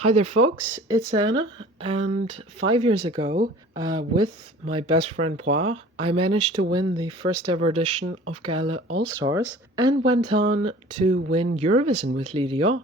Hi there, folks. It's Anna, and 5 years ago, with my best friend Poir, I managed to win the first ever edition of KLE All Stars and went on to win Eurovision with Lydia.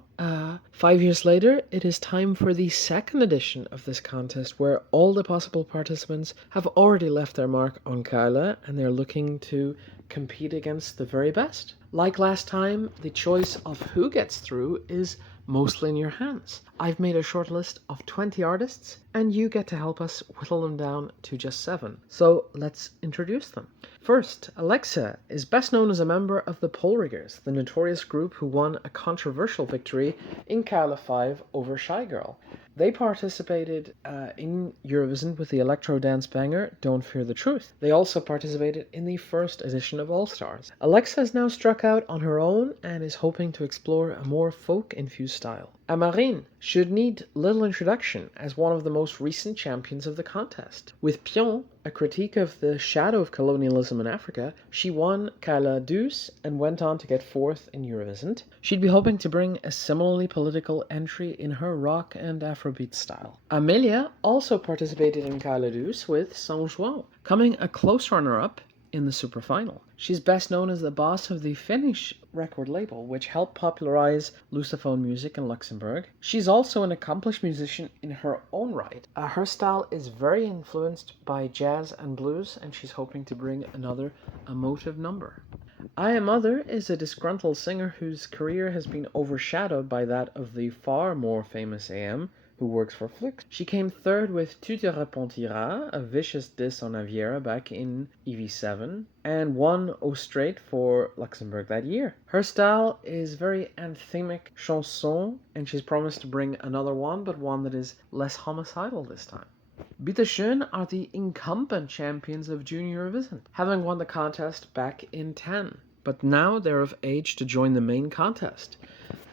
5 years later, it is time for the second edition of this contest, where all the possible participants have already left their mark on KLE and they're looking to compete against the very best. Like last time, the choice of who gets through is mostly in your hands. I've made a short list of 20 artists, and you get to help us whittle them down to just 7. So let's introduce them. First, Alexa is best known as a member of the Pole Riggers, the notorious group who won a controversial victory in KLE 5 over Shy Girl. They participated in Eurovision with the electro dance banger Don't Fear the Truth. They also participated in the first edition of All Stars. Alexa has now struck out on her own and is hoping to explore a more folk-infused style. Amarine should need little introduction as one of the most recent champions of the contest. With Pion, a critique of the shadow of colonialism in Africa, she won KLE Douce and went on to get 4th in Eurovision. She'd be hoping to bring a similarly political entry in her rock and Afrobeat style. Amelia also participated in KLE Douce with Saint João, coming a close runner-up in the super final. She's best known as the boss of the Finnish record label, which helped popularize Lusophone music in Luxembourg. She's also an accomplished musician in her own right. Her style is very influenced by jazz and blues, and she's hoping to bring another emotive number. I Am Mother is a disgruntled singer whose career has been overshadowed by that of the far more famous AM, who works for Flux. She came 3rd with Tu te repentiras, a vicious diss on Aviera back in EV7, and won Au Straight for Luxembourg that year. Her style is very anthemic chanson, and she's promised to bring another one, but one that is less homicidal this time. Bitte Schön are the incumbent champions of Junior Eurovision, having won the contest back in 10, but now they're of age to join the main contest.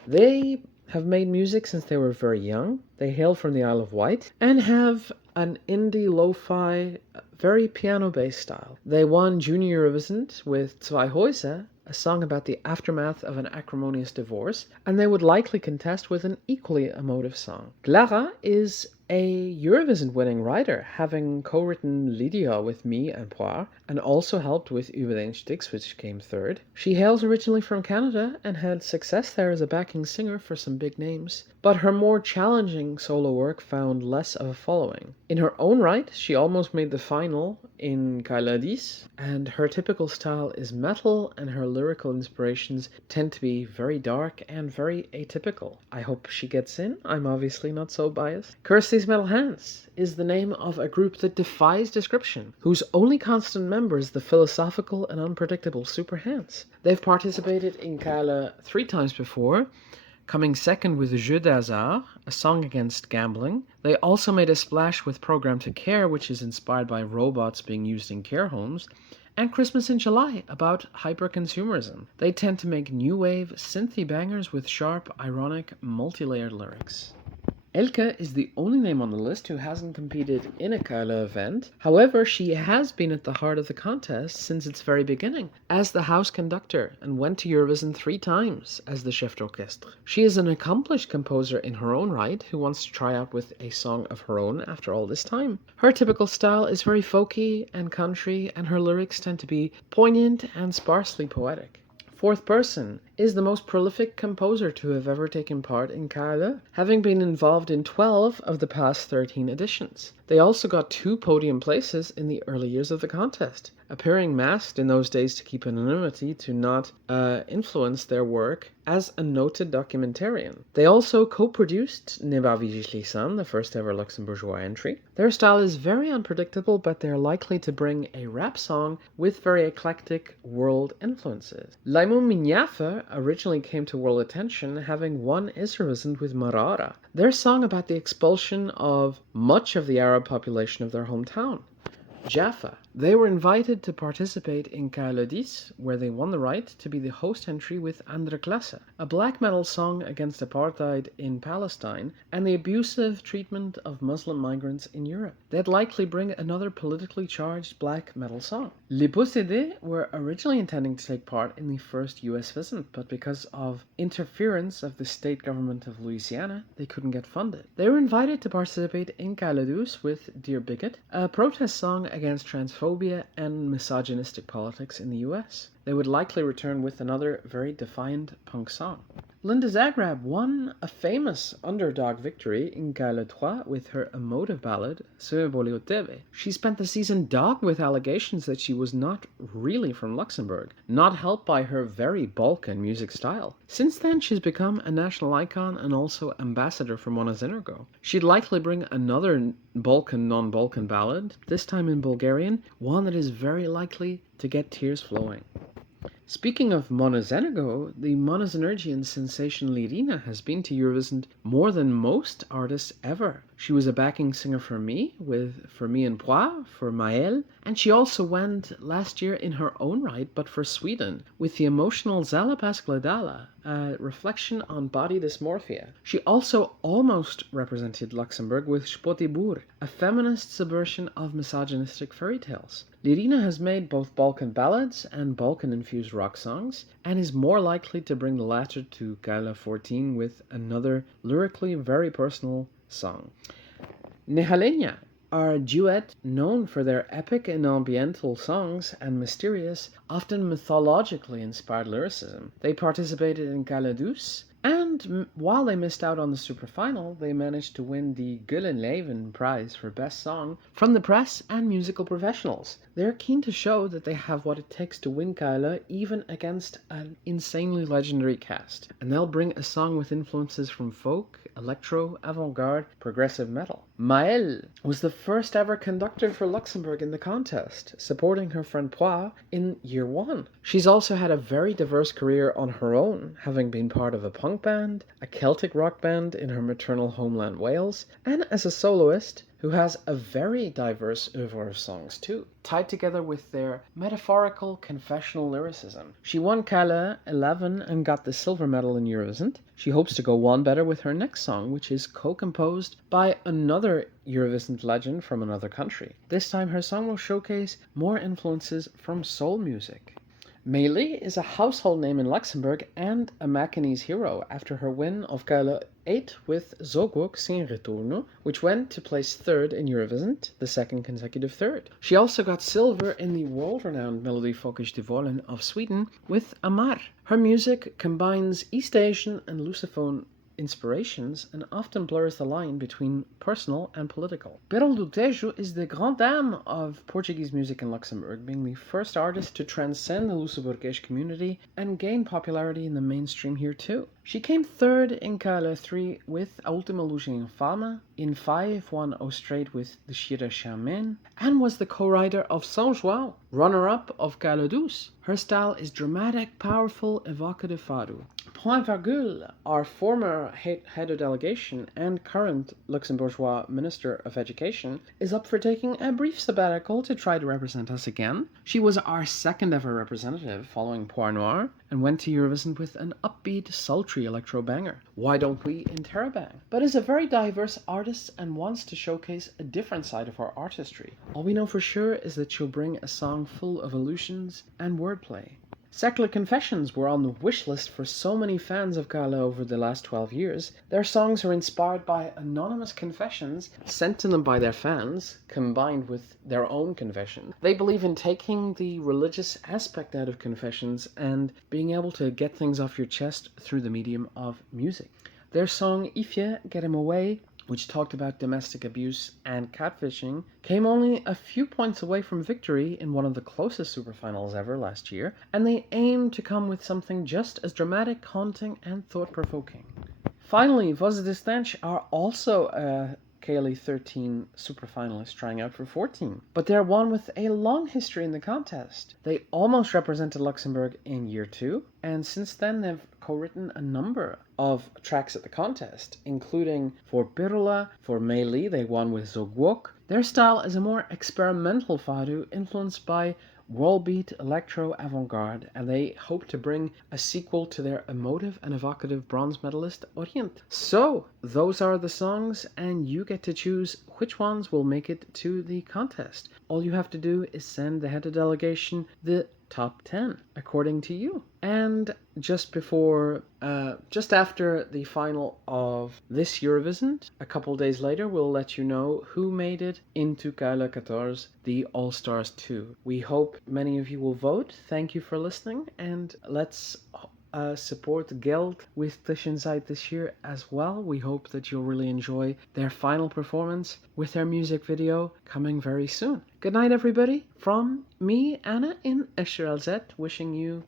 They have made music since they were very young. They hail from the Isle of Wight and have an indie lo-fi, very piano-based style. They won Junior Eurovision with Zwei Häuser, a song about the aftermath of an acrimonious divorce, and they would likely contest with an equally emotive song. Clara is a Eurovision winning writer, having co-written Lydia with me and Poir, and also helped with Über den Sticks, which came 3rd. She hails originally from Canada and had success there as a backing singer for some big names, but her more challenging solo work found less of a following. In her own right, she almost made the final in KLE 10, and her typical style is metal, and her lyrical inspirations tend to be very dark and very atypical. I hope she gets in. I'm obviously not so biased. Kirsty's Metal Hands is the name of a group that defies description, whose only constant member is the philosophical and unpredictable Super Hands. They've participated in KLE 3 times before, coming 2nd with Jeu d'Hasard, a song against gambling. They also made a splash with Program to Care, which is inspired by robots being used in care homes, and Christmas in July, about hyper-consumerism. They tend to make new wave, synthy bangers with sharp, ironic, multi-layered lyrics. Elke is the only name on the list who hasn't competed in a KLE event. However, she has been at the heart of the contest since its very beginning, as the house conductor, and went to Eurovision 3 times as the chef d'orchestre. She is an accomplished composer in her own right, who wants to try out with a song of her own after all this time. Her typical style is very folky and country, and her lyrics tend to be poignant and sparsely poetic. 4th person is the most prolific composer to have ever taken part in KLE, having been involved in 12 of the past 13 editions. They also got 2 podium places in the early years of the contest, appearing masked in those days to keep anonymity to not influence their work as a noted documentarian. They also co-produced Ne va Vigilissan, the first ever Luxembourgeois entry. Their style is very unpredictable, but they're likely to bring a rap song with very eclectic world influences. Laimon Minyafe originally came to world attention, having won Eurovision with Marara, their song about the expulsion of much of the Arab population of their hometown. Jaffa They were invited to participate in KLE 10, where they won the right to be the host entry with Andere Klasse, a black metal song against apartheid in Palestine and the abusive treatment of Muslim migrants in Europe. They'd likely bring another politically charged black metal song. Les Possédés were originally intending to take part in the first US visit, but because of interference of the state government of Louisiana, they couldn't get funded. They were invited to participate in KLE 12 with Dear Bigot, a protest song against transphobia and misogynistic politics in the US. They would likely return with another very defiant punk song. Linda Zagreb won a famous underdog victory in KLE 3 with her emotive ballad, Se volé au TV. She spent the season dogged with allegations that she was not really from Luxembourg, not helped by her very Balkan music style. Since then, she's become a national icon and also ambassador for Monozenergo. She'd likely bring another Balkan non-Balkan ballad, this time in Bulgarian, one that is very likely to get tears flowing. Speaking of Monozenergo, the Monozenergian sensation Lirina has been to Eurovision more than most artists ever. She was a backing singer for me, with For Me and Pois, for Maël, and she also went last year in her own right, but for Sweden, with the emotional Zala Paskladala, a reflection on body dysmorphia. She also almost represented Luxembourg with Spotibur, a feminist subversion of misogynistic fairy tales. Lirina has made both Balkan ballads and Balkan-infused rock songs, and is more likely to bring the latter to KLE 14 with another lyrically very personal song. Nehalenia are a duet known for their epic and ambiental songs and mysterious, often mythologically inspired lyricism. They participated in KLE 12, and while they missed out on the super final, they managed to win the Gullen Leven prize for best song from the press and musical professionals. They're keen to show that they have what it takes to win KLE even against an insanely legendary cast, and they'll bring a song with influences from folk, electro, avant-garde, progressive metal. Maël was the first ever conductor for Luxembourg in the contest, supporting her friend Pois in year one. She's also had a very diverse career on her own, having been part of a punk band, a Celtic rock band in her maternal homeland Wales, and as a soloist who has a very diverse oeuvre of songs too, tied together with their metaphorical confessional lyricism. She won KLE 11 and got the silver medal in Eurovision. She hopes to go one better with her next song, which is co-composed by another Eurovision legend from another country. This time her song will showcase more influences from soul music. Meili is a household name in Luxembourg and a Macanese hero after her win of KLE 8 with Zogok Sin Retorno, which went to place third in Eurovision, the second consecutive third. She also got silver in the world-renowned Melodifestivalen of Sweden with Amar. Her music combines East Asian and Lusophone inspirations and often blurs the line between personal and political. Beryl do Tejo is the grande dame of Portuguese music in Luxembourg, being the first artist to transcend the Luxembourgish community and gain popularity in the mainstream here too. She came third in KLE 3 with A Última Luz em Fama, in 5 won O Straight with the Shira Charmaine, and was the co-writer of São João, runner-up of KLE 12. Her style is dramatic, powerful, evocative fado. Point Virgule, our former head of delegation and current Luxembourgeois Minister of Education, is up for taking a brief sabbatical to try to represent us again. She was our second ever representative following Poire Noire and went to Eurovision with an upbeat, sultry electro banger, Why Don't We in Terabang, but is a very diverse artist and wants to showcase a different side of her artistry. All we know for sure is that she'll bring a song full of illusions and wordplay. Secular Confessions were on the wish list for so many fans of KLE over the last 12 years. Their songs are inspired by anonymous confessions sent to them by their fans, combined with their own confession. They believe in taking the religious aspect out of confessions and being able to get things off your chest through the medium of music. Their song Ifje, Get Him Away, which talked about domestic abuse and catfishing, came only a few points away from victory in one of the closest superfinals ever last year, and they aim to come with something just as dramatic, haunting, and thought-provoking. Finally, Voz de Stanch are also a KLE 13 super finalists trying out for 14, but they're one with a long history in the contest. They almost represented Luxembourg in year 2, and since then they've co-written a number of tracks at the contest, including for Pirula, for Meili, they won with Zogwok. Their style is a more experimental fado influenced by worldbeat electro avant-garde, and they hope to bring a sequel to their emotive and evocative bronze medalist Orient. So those are the songs, and you get to choose which ones will make it to the contest. All you have to do is send the head of delegation the top 10 according to you. And just after the final of this Eurovision, a couple days later, we'll let you know who made it into KLE 14, the All Stars 2. We hope many of you will vote. Thank you for listening, and let's support Geld with Tussenzeit this year as well. We hope that you'll really enjoy their final performance with their music video coming very soon. Good night, everybody. From me, Anna, in Escheralzet, wishing you